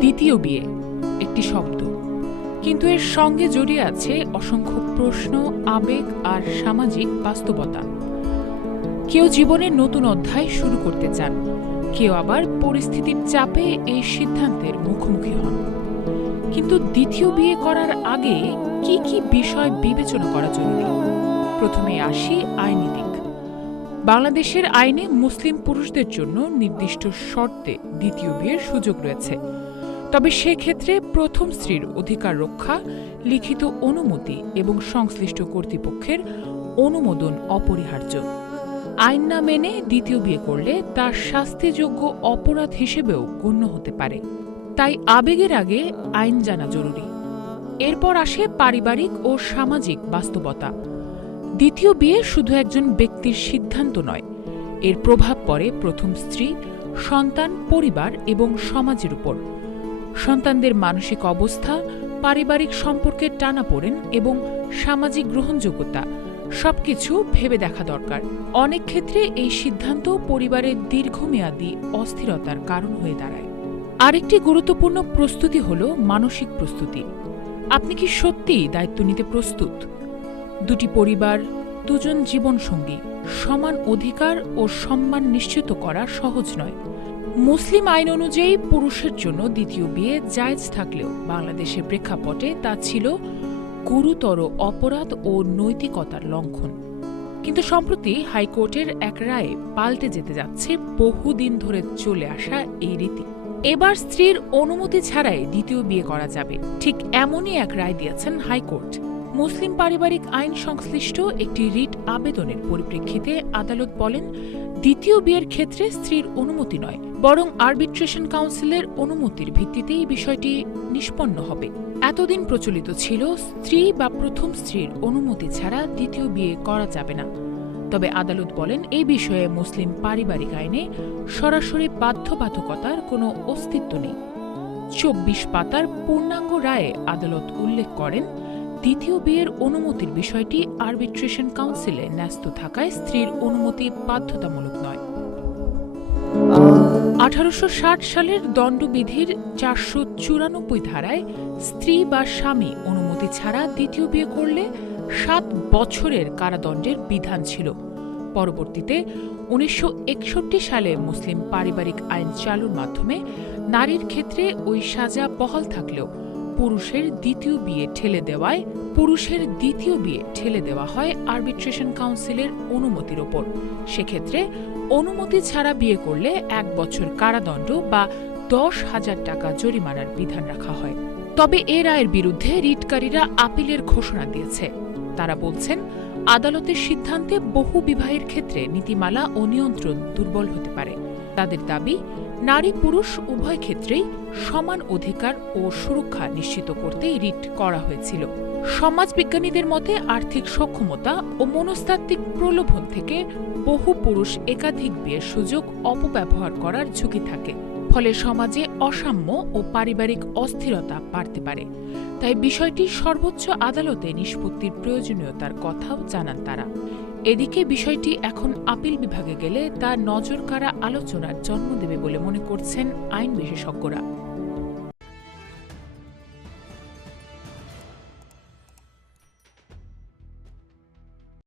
দ্বিতীয় বিয়ে একটি শব্দ, কিন্তু এর সঙ্গে জড়িয়ে আছে অসংখ্য প্রশ্ন, আবেগ আর সামাজিক বাস্তবতা। কেউ জীবনের নতুন অধ্যায় শুরু করতে চান, কেউ আবার পরিস্থিতির চাপে এই সিদ্ধান্তের মুখোমুখি হন। কিন্তু দ্বিতীয় বিয়ে করার আগে কি কি বিষয় বিবেচনা করা জরুরি? প্রথমে আসি আইনি দিক। বাংলাদেশের আইনে মুসলিম পুরুষদের জন্য নির্দিষ্ট শর্তে দ্বিতীয় বিয়ের সুযোগ রয়েছে। তবে সেক্ষেত্রে প্রথম স্ত্রীর অধিকার রক্ষা, লিখিত অনুমতি এবং সংশ্লিষ্ট কর্তৃপক্ষের অনুমোদন অপরিহার্য। আইন না মেনে দ্বিতীয় বিয়ে করলে তা শাস্তিযোগ্য অপরাধ হিসেবেও গণ্য হতে পারে। তাই আবেগের আগে আইন জানা জরুরি। এরপর আসে পারিবারিক ও সামাজিক বাস্তবতা। দ্বিতীয় বিয়ে শুধু একজন ব্যক্তির সিদ্ধান্ত নয়, এর প্রভাব পড়ে প্রথম স্ত্রী, সন্তান, পরিবার এবং সমাজের উপর। সন্তানদের মানসিক অবস্থা, পারিবারিক সম্পর্কের টানাপোড়েন এবং সামাজিক গ্রহণযোগ্যতা সবকিছু ভেবে দেখা দরকার। অনেক ক্ষেত্রে এই সিদ্ধান্ত পরিবারের দীর্ঘমেয়াদী অস্থিরতার কারণ হয়ে দাঁড়ায়। আরেকটি গুরুত্বপূর্ণ প্রস্তুতি হল মানসিক প্রস্তুতি। আপনি কি সত্যিই দায়িত্ব নিতে প্রস্তুত? দুটি পরিবার, দুজন জীবনসঙ্গী, সমান অধিকার ও সম্মান নিশ্চিত করা সহজ নয়। মুসলিম আইন অনুযায়ী পুরুষের জন্য দ্বিতীয় বিয়ে জায়েজ থাকলেও বাংলাদেশের প্রেক্ষাপটে তা ছিল গুরুতর অপরাধ ও নৈতিকতার লঙ্ঘন। কিন্তু সম্প্রতি হাইকোর্টের এক রায়ে পাল্টে যেতে যাচ্ছে বহুদিন ধরে চলে আসা এই রীতি। এবার স্ত্রীর অনুমতি ছাড়াই দ্বিতীয় বিয়ে করা যাবে, ঠিক এমনই এক রায় দিয়েছেন হাইকোর্ট। মুসলিম পারিবারিক আইন সংশ্লিষ্ট একটি রিট আবেদনের পরিপ্রেক্ষিতে আদালত বলেন, দ্বিতীয় বিয়ের ক্ষেত্রে স্ত্রীর অনুমতি নয়, বরং আরবিট্রেশন কাউন্সিলের অনুমতির ভিত্তিতেই বিষয়টি নিষ্পন্ন হবে। এতদিন প্রচলিত ছিল স্ত্রী বা প্রথম স্ত্রীর অনুমতি ছাড়া দ্বিতীয় বিয়ে করা যাবে না। তবে আদালত বলেন, এই বিষয়ে মুসলিম পারিবারিক আইনে সরাসরি বাধ্যবাধকতার কোনো অস্তিত্ব নেই। ২৪ পাতার পূর্ণাঙ্গ রায়ে আদালত উল্লেখ করেন, দ্বিতীয় বিয়ের অনুমতির বিষয়টি আরবিট্রেশন কাউন্সিলে ন্যস্ত থাকায় স্ত্রীর অনুমতি বাধ্যতামূলক নয়। ১৮৬০ সালের দণ্ডবিধির ৪৯৪ ধারায় স্ত্রী বা স্বামী অনুমতি ছাড়া দ্বিতীয় বিয়ে করলে ৭ বছরের কারাদণ্ডের বিধান ছিল। পরবর্তীতে ১৯৬১ সালে মুসলিম পারিবারিক আইন চালুর মাধ্যমে নারীর ক্ষেত্রে ওই সাজা বহাল থাকলেও পুরুষের দ্বিতীয় বিয়ে ঠেলে দেওয়া হয় আরবিট্রেশন কাউন্সিলের অনুমতির ওপর। সেক্ষেত্রে অনুমতি ছাড়া বিয়ে করলে ১ বছর কারাদণ্ড বা ১০,০০০ টাকা জরিমানার বিধান রাখা হয়। তবে এ রায়ের বিরুদ্ধে রিটকারীরা আপিলের ঘোষণা দিয়েছে। তারা বলছেন, আদালতের সিদ্ধান্তে বহু বিবাহের ক্ষেত্রে নীতিমালা ও নিয়ন্ত্রণ দুর্বল হতে পারে। তাদের দাবি, নারী পুরুষ উভয় ক্ষেত্রেই সমান অধিকার ও সুরক্ষা নিশ্চিত করতেই রিট করা হয়েছিল। সমাজবিজ্ঞানীদের মতে আর্থিক সক্ষমতা ও মনস্তাত্ত্বিক প্রলোভন থেকে বহু পুরুষ একাধিক বিয়ের সুযোগ অপব্যবহার করার ঝুঁকি থাকে। ফলে সমাজে অসাম্য ও পারিবারিক অস্থিরতা বাড়তে পারে। তাই বিষয়টি সর্বোচ্চ আদালতে নিষ্পত্তির প্রয়োজনীয়তার কথাও জানান তারা। এদিকে বিষয়টি এখন আপিল বিভাগে গেলে তা নজরকাড়া আলোচনার জন্ম দেবে বলে মনে করছেন আইন বিশেষজ্ঞরা।